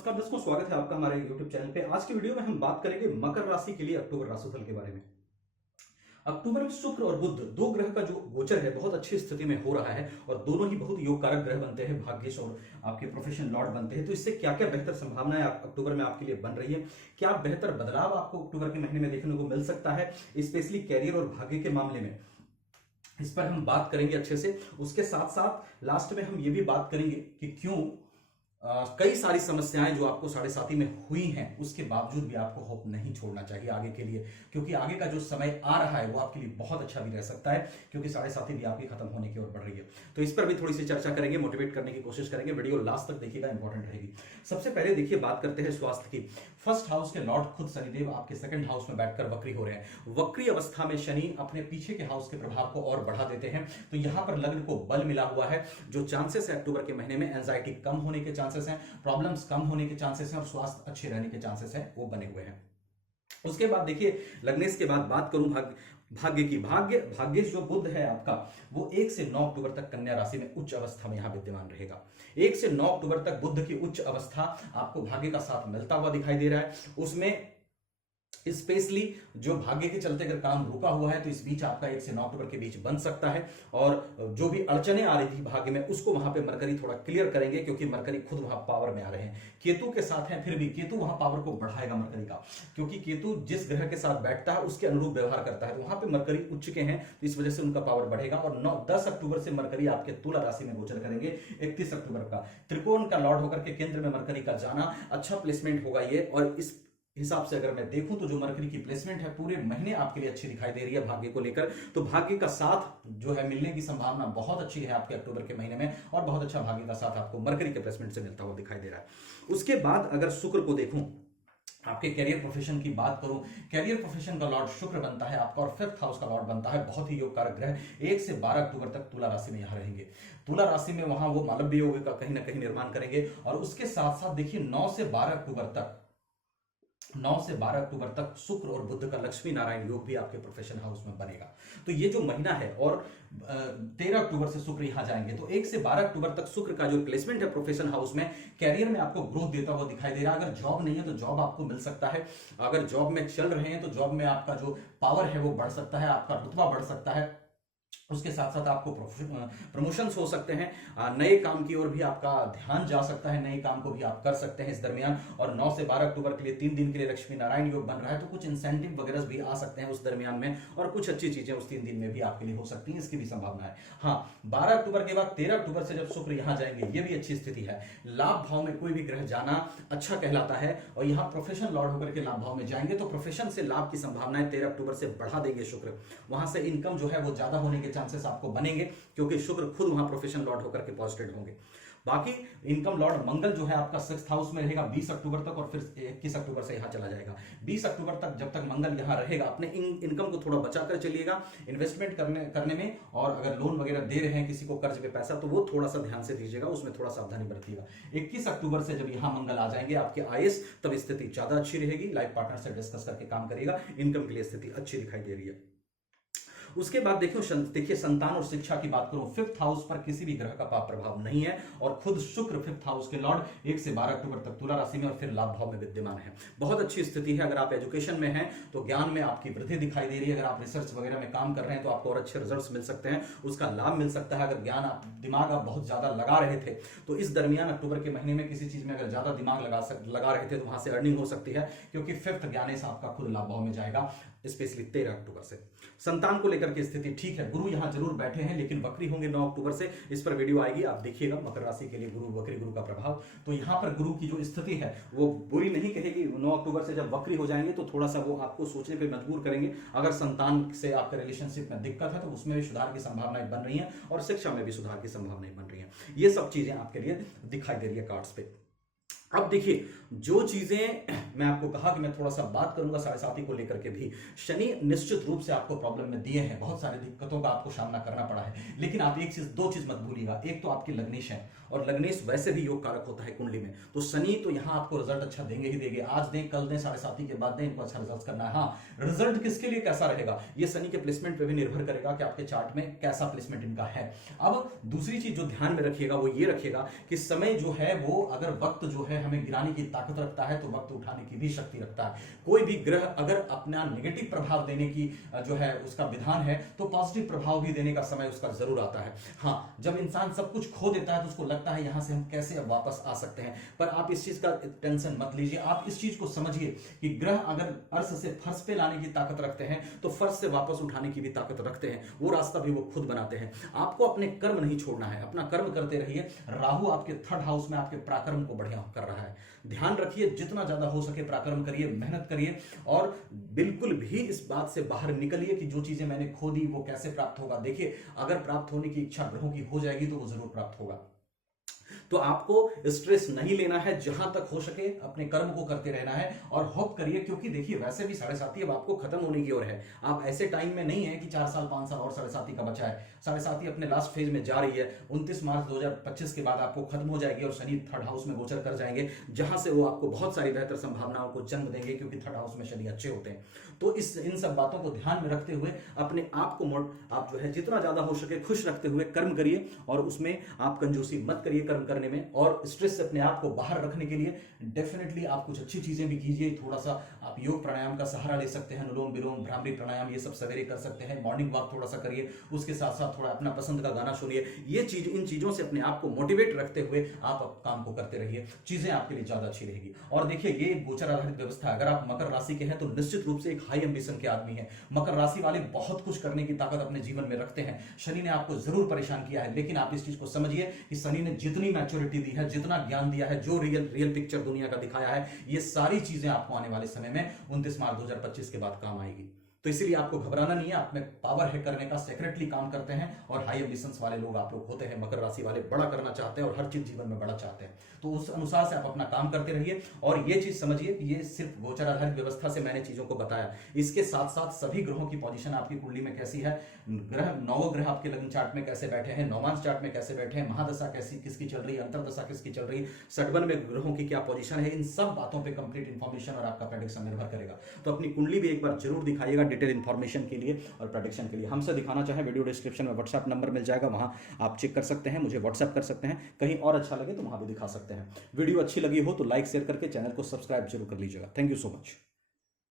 नमस्कार दोस्तों, स्वागत है आपका हमारे YouTube चैनल पे। आज की वीडियो में हम बात करेंगे मकर राशि के लिए अक्टूबर राशिफल के बारे में। अक्टूबर में शुक्र और बुध दो ग्रह का जो गोचर है बहुत अच्छी स्थिति में हो रहा है और दोनों ही बहुत योग कारक ग्रह बनते हैं, भाग्येश और आपके प्रोफेशन लॉर्ड बनते हैं। तो इससे क्या क्या बेहतर संभावनाएं अक्टूबर में आपके लिए बन रही है, क्या बेहतर बदलाव आपको अक्टूबर के महीने में देखने को मिल सकता है, स्पेशली कैरियर और भाग्य के मामले में, इस पर हम बात करेंगे अच्छे से। उसके साथ साथ लास्ट में हम ये भी बात करेंगे कि क्यों कई सारी समस्याएं जो आपको साढ़े साथी में हुई हैं उसके बावजूद भी आपको होप नहीं छोड़ना चाहिए आगे के लिए, क्योंकि आगे का जो समय आ रहा है वो आपके लिए बहुत अच्छा भी रह सकता है, क्योंकि साढ़े साथी भी आपकी खत्म होने की ओर बढ़ रही है। तो इस पर भी थोड़ी सी चर्चा करेंगे, मोटिवेट करने की कोशिश करेंगे। वीडियो लास्ट तक देखिएगा, इंपॉर्टेंट रहेगी। सबसे पहले देखिए, बात करते हैं स्वास्थ्य की। फर्स्ट हाउस के लॉर्ड खुद शनिदेव आपके सेकंड हाउस में बैठकर वक्री हो रहे हैं। वक्री अवस्था में शनि अपने पीछे के हाउस के प्रभाव को और बढ़ा देते हैं, तो यहां पर लग्न को बल मिला हुआ है। जो चांसेस है अक्टूबर के महीने में एंजाइटी कम होने के चांसेस हैं, प्रॉब्लम्स कम होने के चांसेस हैं और स्वास्थ्य अच्छे रहने के चांसेस हैं, वो बने हुए हैं। उसके बाद देखिए, लग्नेश के बाद बात करूं भाग्य की। भाग्य जो बुध है आपका, वो 1 से 9 अक्टूबर तक कन्या राशि में उच्च अवस्था में यहां विद्यमान रहेगा। 1 से 9 अक्टूबर तक बुध की उच्च अवस्था आपको भाग्य का साथ मिलता हुआ दिखाई दे रहा है। उसमें स्पेशली जो भाग्य के चलते अगर काम रुका हुआ है तो इस बीच आपका 1 से 9 अक्टूबर के बीच बन सकता है, और जो भी अड़चने आ रही थी भाग्य में उसको वहां पे मरकरी थोड़ा क्लियर करेंगे, क्योंकि मरकरी खुद वहां पावर में आ रहे हैं। केतु के साथ हैं, फिर भी केतु वहां पावर को बढ़ाएगा मरकरी का, क्योंकि केतु जिस ग्रह के साथ बैठता है उसके अनुरूप व्यवहार करता है, तो वहां पे मरकरी उच्च के हैं, तो इस वजह से उनका पावर बढ़ेगा। और 10 अक्टूबर से मरकरी आपके तुला राशि में गोचर करेंगे। 31 अक्टूबर का त्रिकोण का लॉर्ड होकर के केंद्र में मरकरी का जाना अच्छा प्लेसमेंट होगा ये। और इस हिसाब से अगर मैं देखूं तो जो मरकरी की प्लेसमेंट है पूरे महीने आपके लिए अच्छी दिखाई दे रही है भाग्य को लेकर। तो भाग्य का साथ जो है मिलने की संभावना बहुत अच्छी है आपके अक्टूबर के महीने में, और बहुत अच्छा भाग्य का साथ आपको मरकरी के प्लेसमेंट से मिलता हुआ दिखाई दे रहा है। उसके बाद अगर शुक्र को देखूं, आपके कैरियर प्रोफेशन की बात करूं, कैरियर प्रोफेशन का लॉर्ड शुक्र बनता है आपका और 5th हाउस का लॉर्ड बनता है, बहुत ही योग कारक ग्रह। 1 से 12 अक्टूबर तक तुला राशि में यहां रहेंगे। तुला राशि में वहां वो मालव्य योग का कहीं ना कहीं निर्माण करेंगे। और उसके साथ साथ देखिए 9 से 12 अक्टूबर तक शुक्र और बुध का लक्ष्मी नारायण योग भी आपके प्रोफेशन हाउस में बनेगा। तो ये जो महीना है, और 13 अक्टूबर से शुक्र यहां जाएंगे, तो 1 से 12 अक्टूबर तक शुक्र का जो प्लेसमेंट है प्रोफेशन हाउस में, कैरियर में आपको ग्रोथ देता हुआ दिखाई दे रहा है। अगर जॉब नहीं है तो जॉब आपको मिल सकता है, अगर जॉब में चल रहे हैं तो जॉब में आपका जो पावर है वो बढ़ सकता है, आपका रुतबा बढ़ सकता है। उसके साथ साथ आपको प्रमोशंस हो सकते हैं, नए काम की ओर भी आपका ध्यान जा सकता है, नए काम को भी आप कर सकते हैं इस दरमियान। और 9 से 12 अक्टूबर के लिए 3 दिन के लिए लक्ष्मी नारायण योग बन रहा है, तो कुछ इंसेंटिव वगैरह भी आ सकते हैं उस दरमियान में, और कुछ अच्छी चीजें उस 3 दिन में भी आपके लिए हो सकती हैं, इसकी भी संभावना है। हाँ, 12 अक्टूबर के बाद 13 अक्टूबर से जब शुक्र यहां जाएंगे, ये भी अच्छी स्थिति है। लाभ भाव में कोई भी ग्रह जाना अच्छा कहलाता है, और यहां प्रोफेशन लॉर्ड होकर के लाभ भाव में जाएंगे तो प्रोफेशन से लाभ की संभावनाएं 13 अक्टूबर से बढ़ा देंगे शुक्र। वहां से इनकम जो है वो ज्यादा होने के चांसेस आपको बनेंगे, क्योंकि शुक्र खुद वहां प्रोफेशन लॉर्ड होकर के पॉजिटिव होंगे। बाकी इनकम लॉर्ड मंगल जो है आपका 6th हाउस में रहेगा 20 अक्टूबर तक, और फिर 21 अक्टूबर से यहां चला जाएगा। 20 अक्टूबर तक जब तक मंगल यहां रहेगा, अपने इनकम को थोड़ा बचा कर चलिएगा इन्वेस्टमेंट करने में, और अगर लोन वगैरह दे रहे हैं किसी को कर्ज पे पैसा, तो वो थोड़ा सा ध्यान से दीजिएगा, उसमें थोड़ा सावधानी बरतिएगा। 21 अक्टूबर से जब यहां मंगल आ जाएंगे आपके आईएएस, तब स्थिति ज्यादा अच्छी रहेगी। लाइफ पार्टनर से डिस्कस करके काम करिएगा, इनकम के लिए स्थिति अच्छी दिखाई दे रही है। उसके बाद देखिए संतान और शिक्षा की बात करूं, 5th हाउस पर किसी भी ग्रह का पाप प्रभाव नहीं है, और खुद शुक्र 5th हाउस के लॉर्ड 1 से 12 अक्टूबर तक तुला राशि में और फिर लाभ भाव में विद्यमान है। बहुत अच्छी स्थिति है। अगर आप एजुकेशन में हैं तो ज्ञान में आपकी वृद्धि दिखाई दे रही है। अगर आप रिसर्च वगैरह में काम कर रहे हैं तो आपको और अच्छे रिजल्ट्स मिल सकते हैं, उसका लाभ मिल सकता है। अगर दिमाग आप बहुत ज्यादा लगा रहे थे तो इस दरमियान अक्टूबर के महीने में किसी चीज में अगर ज्यादा दिमाग लगा रहे थे तो वहां से अर्निंग हो सकती है, क्योंकि 5th ज्ञानेश आपका खुद लाभ भाव में जाएगा, स्पेशली 13 अक्टूबर से। संतान को लेकर के स्थिति ठीक है, गुरु यहां जरूर बैठे हैं लेकिन वक्री होंगे 9 अक्टूबर से। इस पर वीडियो आएगी, आप देखिएगा, मकर राशि के लिए गुरु वक्री, गुरु का प्रभाव। तो यहां पर गुरु की जो स्थिति है वो बुरी नहीं कहेगी। 9 अक्टूबर से जब वक्री हो जाएंगे तो थोड़ा सा वो आपको सोचने पर मजबूर करेंगे। अगर संतान से आपके रिलेशनशिप में दिक्कत है तो उसमें भी सुधार की संभावनाएं बन रही है, और शिक्षा में भी सुधार की संभावनाएं बन रही है। ये सब चीजें आपके लिए दिखाई दे रही है कार्ड्स पे। अब देखिए, जो चीजें मैं आपको कहा कि मैं थोड़ा सा बात करूंगा 7.5 को लेकर के भी, शनि निश्चित रूप से आपको प्रॉब्लम में दिए हैं, बहुत सारी दिक्कतों का आपको सामना करना पड़ा है, लेकिन आप एक चीज, दो चीज मत भूलिएगा। एक तो आपकी लग्नेश है, और लग्नेश वैसे भी योग कारक होता है कुंडली में, तो शनि तो यहां आपको रिजल्ट अच्छा देंगे ही देंगे, आज दें कल दें 7.5 के बाद दें, इनको अच्छा रिजल्ट करना है। हाँ, रिजल्ट किसके लिए कैसा रहेगा ये शनि के प्लेसमेंट पे भी निर्भर करेगा कि आपके चार्ट में कैसा प्लेसमेंट इनका है। अब दूसरी चीज जो ध्यान में रखिएगा वो ये रखिएगा कि समय जो है वो, अगर वक्त जो है हमें गिराने की ताकत रखता है तो वक्त उठाने की भी शक्ति रखता है। कोई भी ग्रह अगर अपना नेगेटिव प्रभाव देने की जो है उसका विधान है, तो पॉजिटिव प्रभाव भी देने का समय उसका जरूर आता है। हाँ, जब इंसान सब कुछ खो देता है तो उसको लगता है यहां से हम कैसे अब वापस आ सकते हैं, पर आप इस चीज का टेंशन मत लीजिए। आप इस चीज को समझिए कि ग्रह अगर अर्श से फर्श पे लाने की ताकत रखते हैं तो फर्श से वापस उठाने की भी ताकत रखते हैं, वो रास्ता भी वो खुद बनाते हैं। आपको अपने कर्म नहीं छोड़ना है, अपना कर्म करते रहिए। राहु आपके 3rd हाउस में आपके पराक्रम को बढ़िया कर रहा है, ध्यान रखिए, जितना ज्यादा हो सके पराक्रम करिए, मेहनत करिए, और बिल्कुल भी इस बात से बाहर निकलिए कि जो चीजें मैंने खो दी वो कैसे प्राप्त होगा। देखिए, अगर प्राप्त होने की इच्छा ग्रहों की हो जाएगी तो वो जरूर प्राप्त होगा। तो आपको स्ट्रेस नहीं लेना है, जहां तक हो सके अपने कर्म को करते रहना है और होप करिए, क्योंकि देखिए वैसे भी 7.5 अब आपको खत्म होने की ओर है। आप ऐसे टाइम में नहीं है कि 4 साल 5 साल और 7.5 का बचा है। 7.5 अपने लास्ट फेज में जा रही है, 29 मार्च 2025 के बाद आपको खत्म हो जाएगी और शनि 3rd हाउस में गोचर कर जाएंगे, जहां से वो आपको बहुत सारी बेहतर संभावनाओं को जन्म देंगे, क्योंकि 3rd हाउस में शनि अच्छे होते हैं। तो इन सब बातों को ध्यान में रखते हुए अपने आप को आप जो है जितना ज्यादा हो सके खुश रखते हुए कर्म करिए, और उसमें आप कंजूसी मत करिए कर्म करने में। और स्ट्रेस से अपने आप को बाहर रखने के लिए डेफिनेटली आप कुछ अच्छी चीजें भी कीजिए। थोड़ा सा आप योग प्राणायाम का सहारा ले सकते हैं, अनुलोम विलोम, भ्रामरी प्राणायाम, ये सब सवेरे कर सकते हैं। मॉर्निंग वॉक थोड़ा सा करिए, उसके साथ साथ थोड़ा अपना पसंद का गाना सुनिए। ये चीज, इन चीजों से अपने आप को मोटिवेट रखते हुए आप काम को करते रहिए, चीजें आपके लिए ज्यादा अच्छी रहेगी। और देखिए, ये गोचर आधारित व्यवस्था, अगर आप मकर राशि के हैं तो निश्चित रूप से एक हाई एंबिशन के आदमी है। मकर राशि वाले बहुत कुछ करने की ताकत अपने जीवन में रखते हैं। शनि ने आपको जरूर परेशान किया है, लेकिन आप इस चीज को समझिए कि शनि ने जितनी मैच्योरिटी दी है, जितना ज्ञान दिया है, जो रियल पिक्चर दुनिया का दिखाया है, ये सारी चीजें आपको आने वाले समय में 29 मार्च 2025 के बाद काम आएगी। तो इसीलिए आपको घबराना नहीं है, आप में पावर है करने का, सेक्रेटली काम करते हैं, और हाई एम्बिशंस वाले लोग आप लोग होते हैं। मकर राशि वाले बड़ा करना चाहते हैं और हर चीज जीवन में बड़ा चाहते हैं। तो उस अनुसार से आप अपना काम करते रहिए। और ये चीज समझिए कि ये सिर्फ गोचर आधारित व्यवस्था से मैंने चीजों को बताया, इसके साथ साथ सभी ग्रहों की पोजीशन आपकी कुंडली में कैसी है, ग्रह 9 ग्रह आपके लग्न चार्ट में कैसे बैठे हैं, नौमांश चार्ट में कैसे बैठे हैं, महादशा कैसी किसकी चल रही है, अंतरदशा किसकी चल रही है, सटवन में ग्रहों की क्या पोजीशन है, इन सब बातों पे कंप्लीट इंफॉर्मेशन और आपका प्रेडिक्शन निर्भर करेगा। तो अपनी कुंडली भी एक बार जरूर दिखाइएगा डिटेल इंफॉर्मेशन के लिए और प्रेडिक्शन के लिए। हमसे दिखाना चाहे, वीडियो डिस्क्रिप्शन में व्हाट्सएप नंबर मिल जाएगा, वहां आप चेक कर सकते हैं, मुझे व्हाट्सएप कर सकते हैं। कहीं और अच्छा लगे तो वहां भी दिखा सकते हैं। वीडियो अच्छी लगी हो तो लाइक शेयर करके चैनल को सब्सक्राइब जरूर कर लीजिएगा। Thank you so much.